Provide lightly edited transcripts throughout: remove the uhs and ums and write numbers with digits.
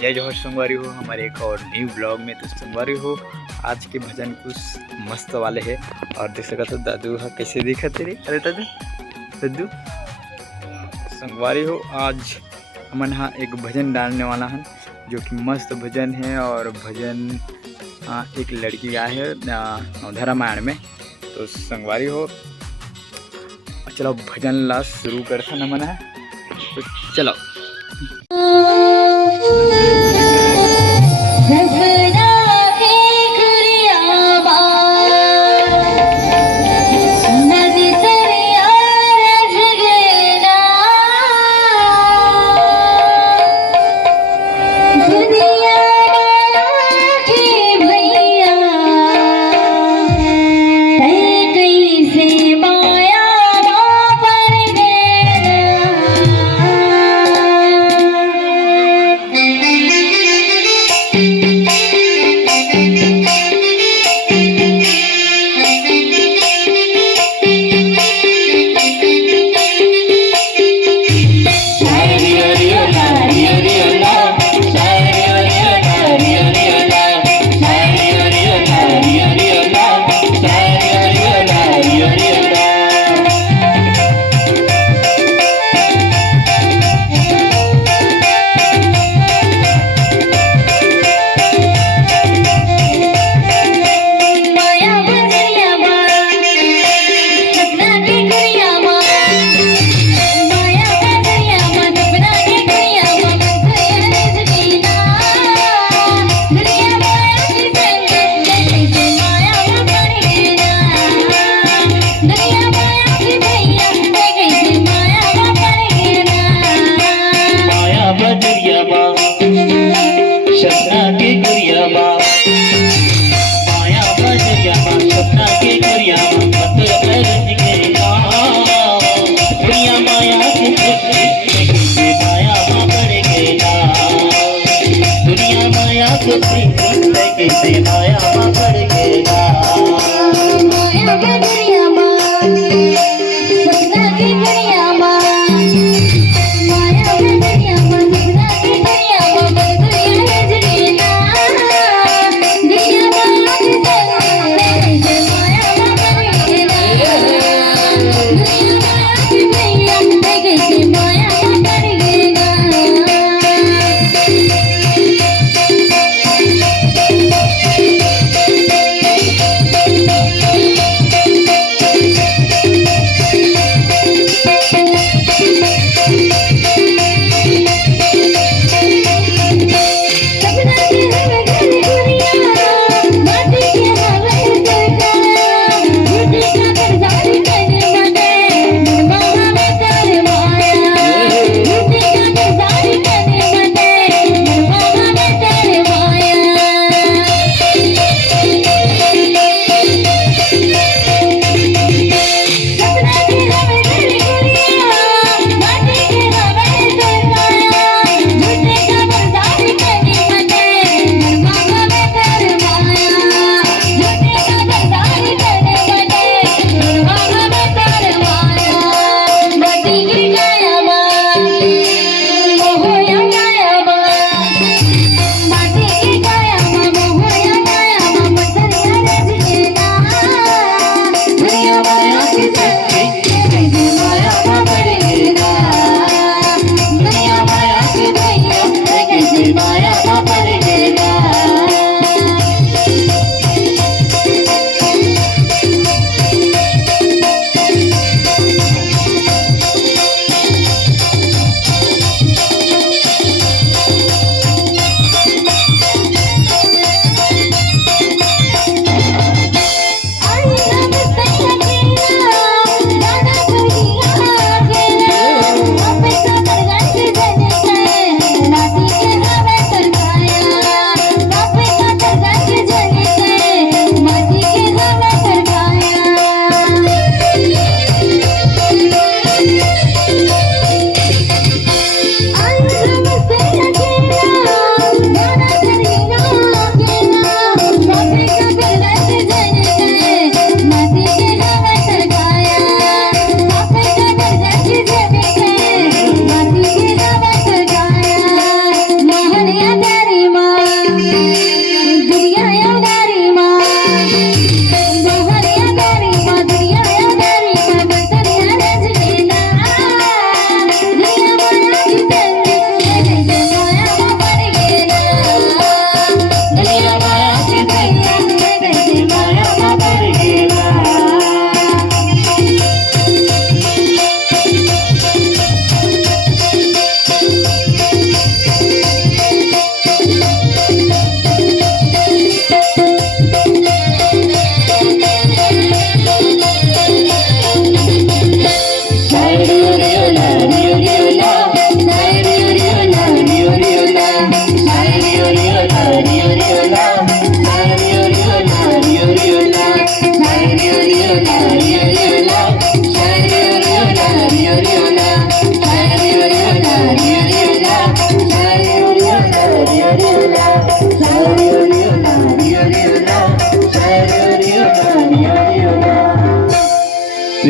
जय जोहर संगवारी हो हमारे एक और न्यू ब्लॉग में। तो संगवारी हो आज के भजन कुछ मस्त वाले है और देख सकते हो दादू कैसे दिखा तेरे। अरे दादू दादू संगवारी हो आज हमन हाँ एक भजन डालने वाला है जो कि मस्त भजन है। और भजन एक लड़की गाय है नवधा रामायण में। तो संगवारी हो चलो भजन ला शुरू करता न मना है तो चलो।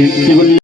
केवल